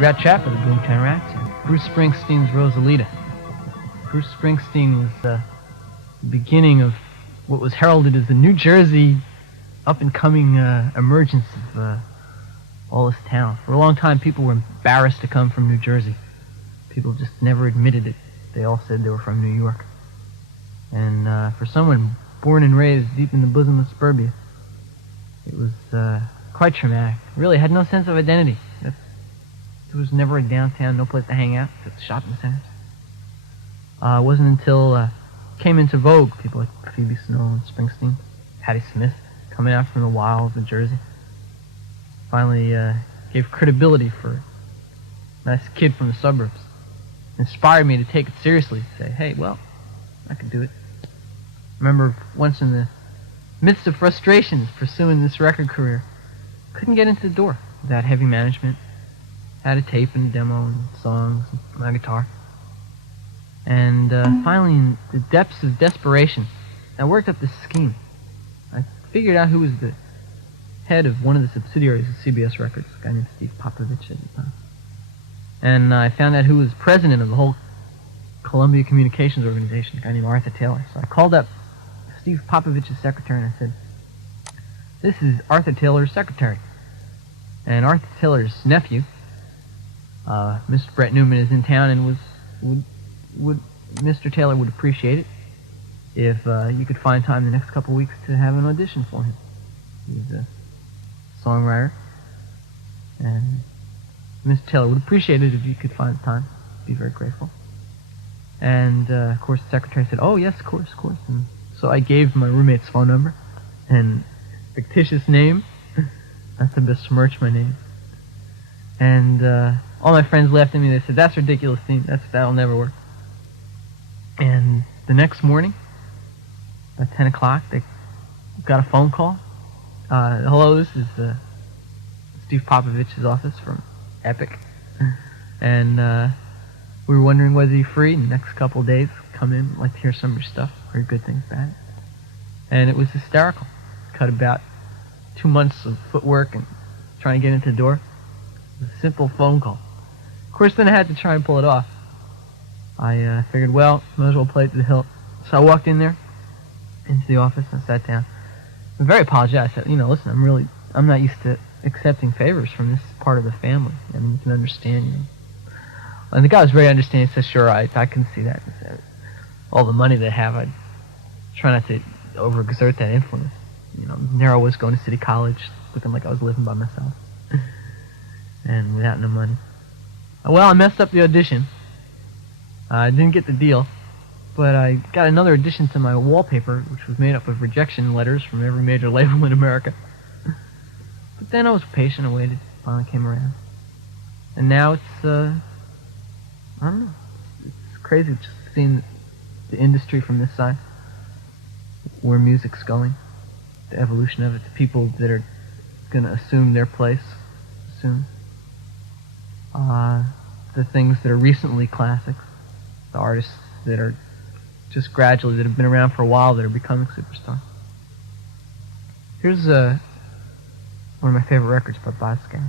Rat Trap of the Boomtown Rats and Bruce Springsteen's Rosalita. Bruce Springsteen was the beginning of what was heralded as the New Jersey up-and-coming emergence of all this talent. For a long time, people were embarrassed to come from New Jersey. People just never admitted it. They all said they were from New York. And for someone born and raised deep in the bosom of suburbia, it was quite traumatic. Really had no sense of identity. There was never a downtown, no place to hang out, except shopping centers. It wasn't until came into vogue, people like Phoebe Snow and Springsteen, Patti Smith, coming out from the wilds of Jersey, finally gave credibility for a nice kid from the suburbs. Inspired me to take it seriously, to say, hey, well, I could do it. I remember once in the midst of frustrations pursuing this record career, couldn't get into the door without heavy management. Had a tape and a demo and songs and my guitar. And finally, in the depths of desperation, I worked up this scheme. I figured out who was the head of one of the subsidiaries of CBS Records, a guy named Steve Popovich at the time. And I found out who was president of the whole Columbia Communications organization, a guy named Arthur Taylor. So I called up Steve Popovich's secretary and I said, this is Arthur Taylor's secretary. And Arthur Taylor's nephew, Mr. Brett Newman, is in town and would Mr. Taylor would appreciate it if you could find time the next couple of weeks to have an audition for him. He's a songwriter, and Mr. Taylor would appreciate it if you could find the time. Be very grateful. And of course, the secretary said, "Oh yes, of course." And so I gave my roommate's phone number and fictitious name, not to besmirch my name. And all my friends laughed at me. They said, "That's ridiculous, Dean. That'll never work." And the next morning, at 10 o'clock, they got a phone call. Hello, this is Steve Popovich's office from Epic. And we were wondering whether you're free in the next couple of days. Come in, like to hear some of your stuff, hear good things about it. And it was hysterical. Cut about 2 months of footwork and trying to get into the door. It was a simple phone call. Of course, then I had to try and pull it off. I figured, well, might as well play it to the hilt. So I walked in there, into the office, and sat down. I very apologetic. I said, listen, I'm not used to accepting favors from this part of the family. I mean, you can understand, And the guy was very understanding. He said, sure, I can see that. He said, all the money they have, I'd try not to overexert that influence. There I was going to City College, looking like I was living by myself. And without no money. Well, I messed up the audition. I didn't get the deal, but I got another addition to my wallpaper, which was made up of rejection letters from every major label in America. But then I was patient and waited. Finally came around. And now it's, I don't know, it's crazy just seeing the industry from this side, where music's going, the evolution of it, the people that are going to assume their place soon. The things that are recently classics, the artists that are just gradually, that have been around for a while, that are becoming superstars. Here's one of my favorite records by Boz Scaggs.